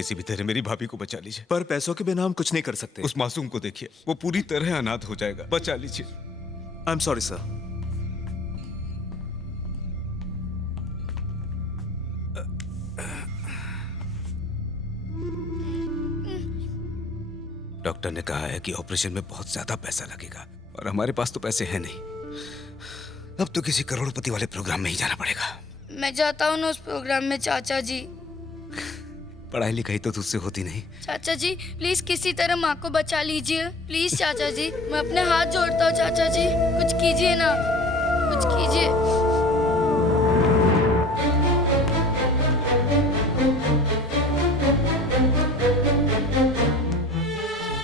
किसी भी तरह मेरी भाभी को बचा लीजिए। पर पैसों के बिना हम कुछ नहीं कर सकते। उस मासूम को देखिए, वो पूरी तरह अनाथ हो जाएगा। बचा लीजिए। I am sorry sir. Doctor ने कहा है कि ऑपरेशन में बहुत ज्यादा पैसा लगेगा और हमारे पास तो पैसे हैं नहीं। अब तो किसी करोड़पति वाले प्रोग्राम में ही जाना पड़ेगा। मैं जाता हूँ ना उस प्रोग्राम में चाचा जी। पढ़ाई लिखाई तो तुझसे होती नहीं। चाचा जी प्लीज किसी तरह माँ को बचा लीजिए, प्लीज चाचा जी। मैं अपने हाथ जोड़ता हूँ चाचा जी, कुछ कीजिए ना, कुछ कीजिए।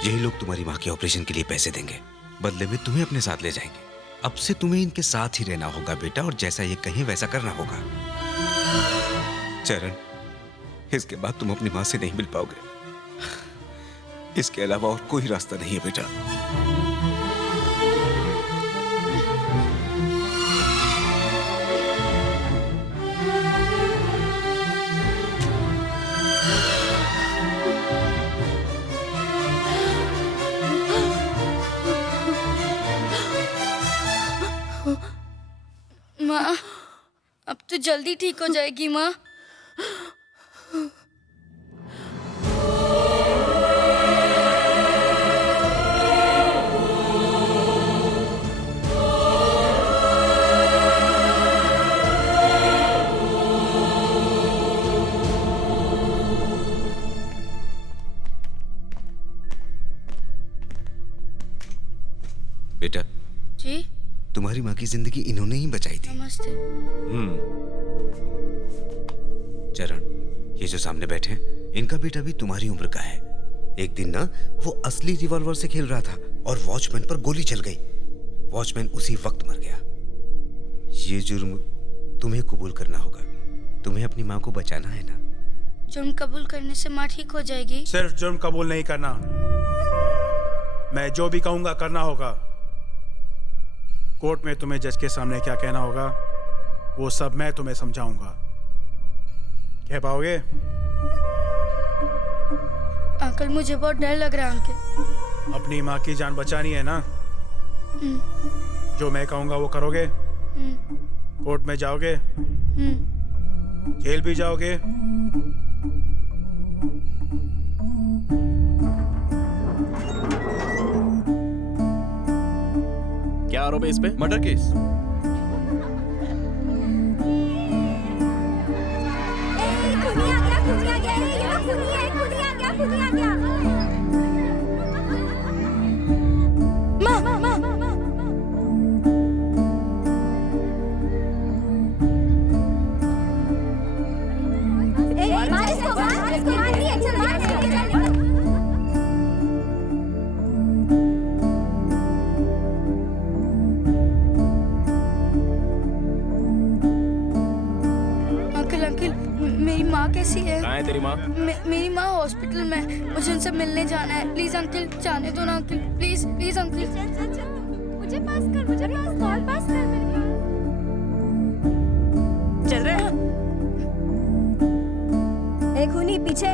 यही लोग तुम्हारी माँ के ऑपरेशन के लिए पैसे देंगे, बदले में तुम्हें अपने साथ ले जाएंगे। अब से तुम्हें इनके साथ ही रहना होगा बेटा, और जैसा ये कहें वैसा करना होगा। चरण, इसके बाद तुम अपनी माँ से नहीं मिल पाओगे। इसके अलावा और कोई रास्ता नहीं है बेटा। माँ, अब तो जल्दी ठीक हो जाएगी माँ। बेटा, जी तुम्हारी माँ की जिंदगी इन्होंने ही बचाई थी। नमस्ते। चरण, ये जो सामने बैठे हैं, इनका बेटा भी तुम्हारी उम्र का है। एक दिन ना वो असली रिवॉल्वर से खेल रहा था और वॉचमैन पर गोली चल गई। वॉचमैन उसी वक्त मर गया। ये जुर्म तुम्हें कबूल करना होगा। तुम्हें अपनी माँ को बचाना है ना। जुर्म कबूल करने से माँ ठीक हो जाएगी? सिर्फ जुर्म कबूल नहीं करना, मैं जो भी कहूंगा करना होगा। कोर्ट में तुम्हें जज के सामने क्या कहना होगा वो सब मैं तुम्हें समझाऊंगा। कह पाओगे? अंकल मुझे बहुत डर लग रहा है अंकल। अपनी माँ की जान बचानी है ना? जो मैं कहूंगा वो करोगे? कोर्ट में जाओगे? जेल भी जाओगे? क्या आरोप है इस पे? Murder case. कैसी है? कहाँ है तेरी माँ? मेरी माँ हॉस्पिटल में, मुझे उनसे मिलने जाना है। प्लीज अंकल जाने दो ना अंकल, प्लीज प्लीज अंकल। मुझे पास कर, मुझे कॉल पास कर मेरे पास। चल रहे हैं। एक खूनी पीछे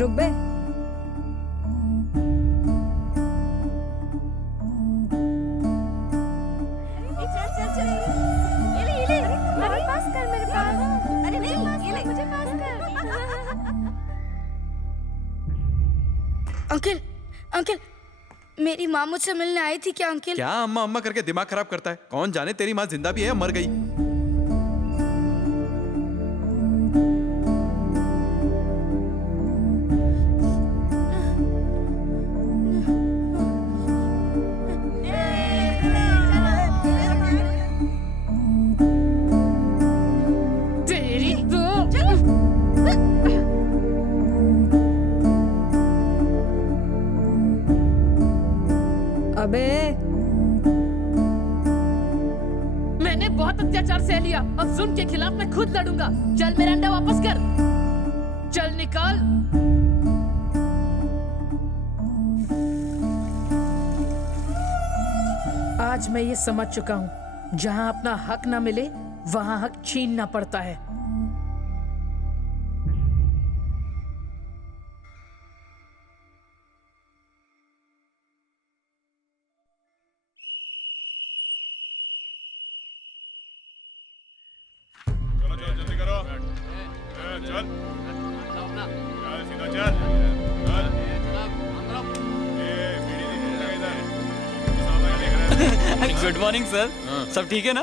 रुक बे। अंकल अंकल, मेरी माँ मुझसे मिलने आई थी क्या अंकल? क्या अम्मा अम्मा करके दिमाग खराब करता है? कौन जाने तेरी माँ जिंदा भी है या मर गई। अबे मैंने बहुत अत्याचार सह लिया, अब जुल्म के खिलाफ मैं खुद लड़ूंगा। चल मेरा अंडा वापस कर, चल निकाल। आज मैं ये समझ चुका हूँ, जहाँ अपना हक ना मिले वहाँ हक छीनना पड़ता है। Good morning sir. सब ठीक है ना?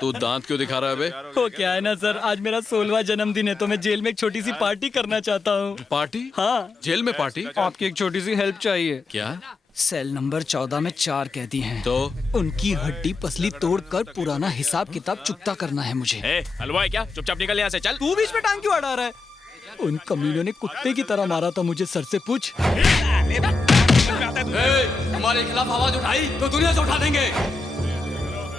तू दांत क्यों दिखा रहा है बे? वो क्या है ना सर, आज मेरा 16वां जन्मदिन है तो मैं जेल में एक छोटी सी पार्टी करना चाहता हूँ। पार्टी? हाँ। जेल में पार्टी? आपकी एक छोटी सी हेल्प चाहिए। क्या? सेल नंबर 14 में 4 कैदी हैं। तो उनकी हड्डी पसली तोड़कर पुराना हिसाब किताब चुकता करना है मुझे। हलवा है क्या? चुपचाप निकल यहाँ से, चल। तू बीच में टांग क्यों अड़ा रहा है? उन कमीनों ने कुत्ते की तरह मारा था मुझे, सर से पूछ। हमारे खिलाफ आवाज उठाई तो दुनिया से उठा देंगे।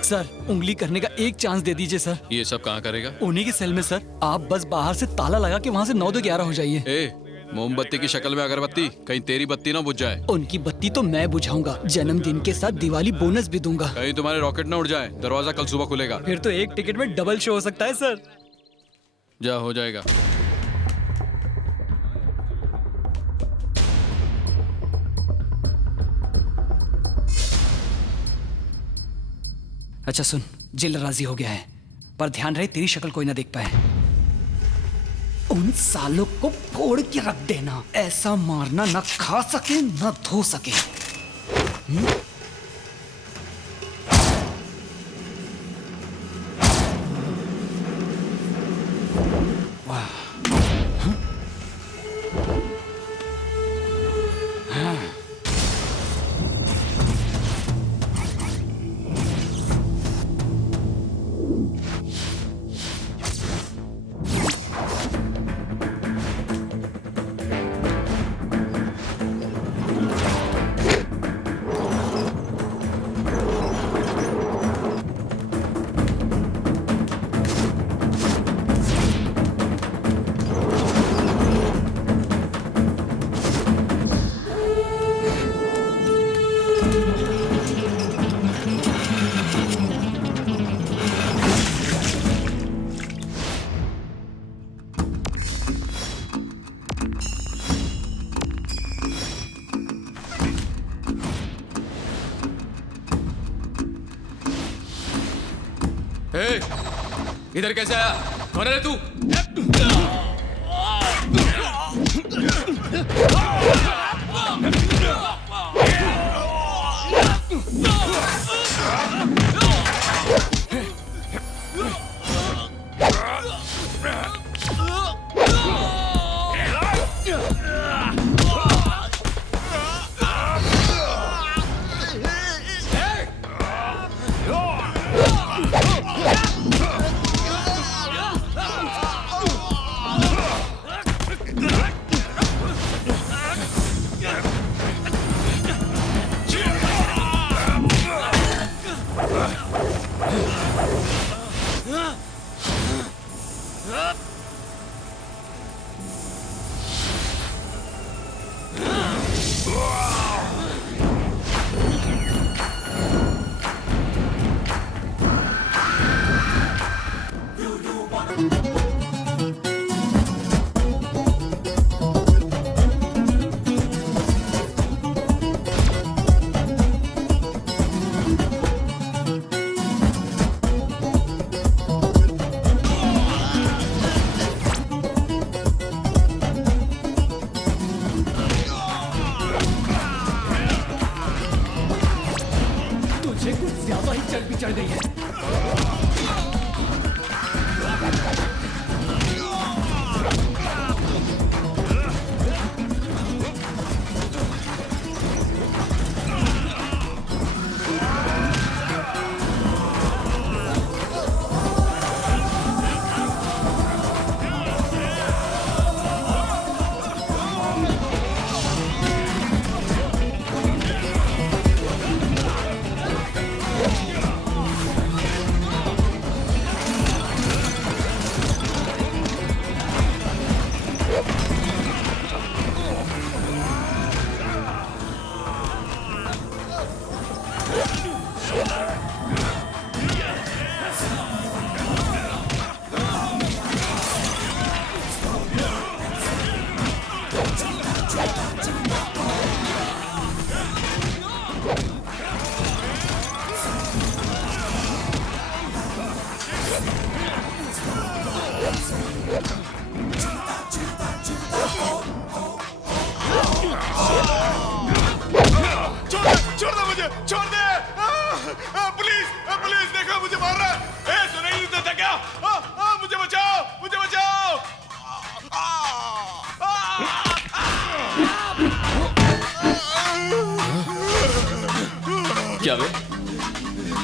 सर उंगली करने का एक चांस दे दीजिए सर। ये सब कहाँ करेगा? उन्हीं के सेल में सर। आप बस बाहर से ताला लगा के वहाँ से 9 2 11 हो जाइए। मोमबत्ती की शक्ल में अगरबत्ती, कहीं तेरी बत्ती ना बुझ जाए। उनकी बत्ती तो मैं बुझाऊंगा, जन्मदिन के साथ दिवाली बोनस भी दूंगा। कहीं तुम्हारे रॉकेट ना उड़ जाए। दरवाजा कल सुबह खुलेगा। फिर तो एक टिकट में डबल शो हो सकता है सर। जा, हो जाएगा। अच्छा सुन, जेल राजी हो गया है, पर ध्यान रहे तेरी शक्ल कोई ना देख पाए। उन सालों को फोड़ के रख देना, ऐसा मारना ना खा सके ना धो सके। वाह। इधर कैसे आया? कौन है तू?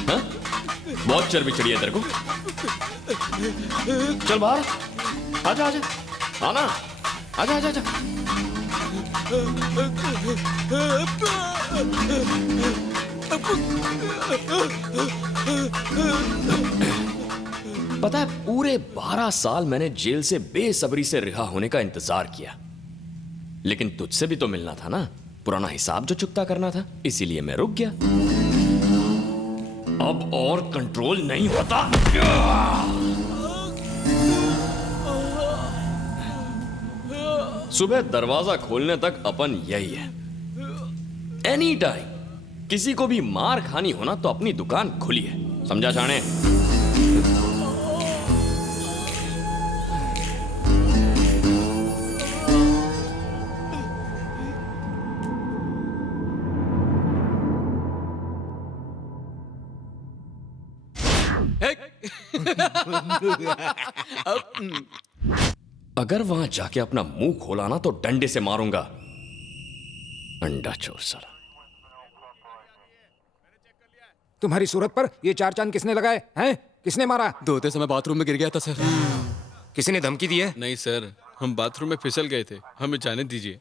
हाँ? बहुत चर्बी चढ़ी है तेरे को। चल बाहर, आजा आजा, आना, आजा आजा आजा। पता है, पूरे 12 साल मैंने जेल से बेसब्री से रिहा होने का इंतजार किया, लेकिन तुझसे भी तो मिलना था ना, पुराना हिसाब जो चुकता करना था, इसीलिए मैं रुक गया। अब और कंट्रोल नहीं होता। सुबह दरवाजा खोलने तक अपन यही है। एनी टाइम किसी को भी मार खानी होना तो अपनी दुकान खुली है, समझा जाने? अगर वहां जाके अपना मुंह खोला ना तो डंडे से मारूंगा। अंडा चोर साला। तुम्हारी सूरत पर ये 4 चांद किसने लगाए हैं? किसने मारा? धोते समय बाथरूम में गिर गया था सर। किसी ने धमकी दी है? नहीं सर, हम बाथरूम में फिसल गए थे, हमें जाने दीजिए।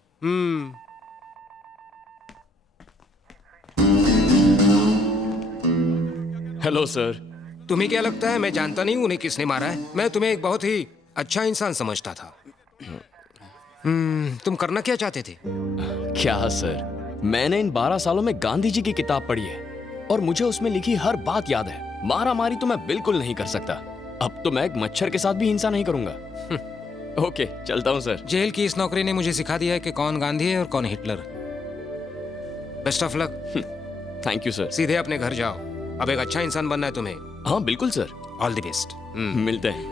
Hello sir. तुम्हें क्या लगता है मैं जानता नहीं हूं उन्हें किसने मारा है? मैं तुम्हें एक बहुत ही अच्छा इंसान समझता था। तुम करना क्या चाहते थे? क्या सर, मैंने इन 12 सालों में गांधी जी की किताब पढ़ी है और मुझे उसमें लिखी हर बात याद है। मारा मारी तो मैं बिल्कुल नहीं कर सकता। अब तो मैं एक मच्छर के साथ भी हिंसा नहीं करूंगा। ओके, चलता हूं सर। जेल की इस नौकरी ने मुझे सिखा दिया है कि कौन गांधी है और कौन Hitler. Best of luck. Thank you sir. सीधे अपने घर जाओ। अब एक अच्छा इंसान बनना है तुम्हें। हाँ बिल्कुल सर। All the best. मिलते हैं।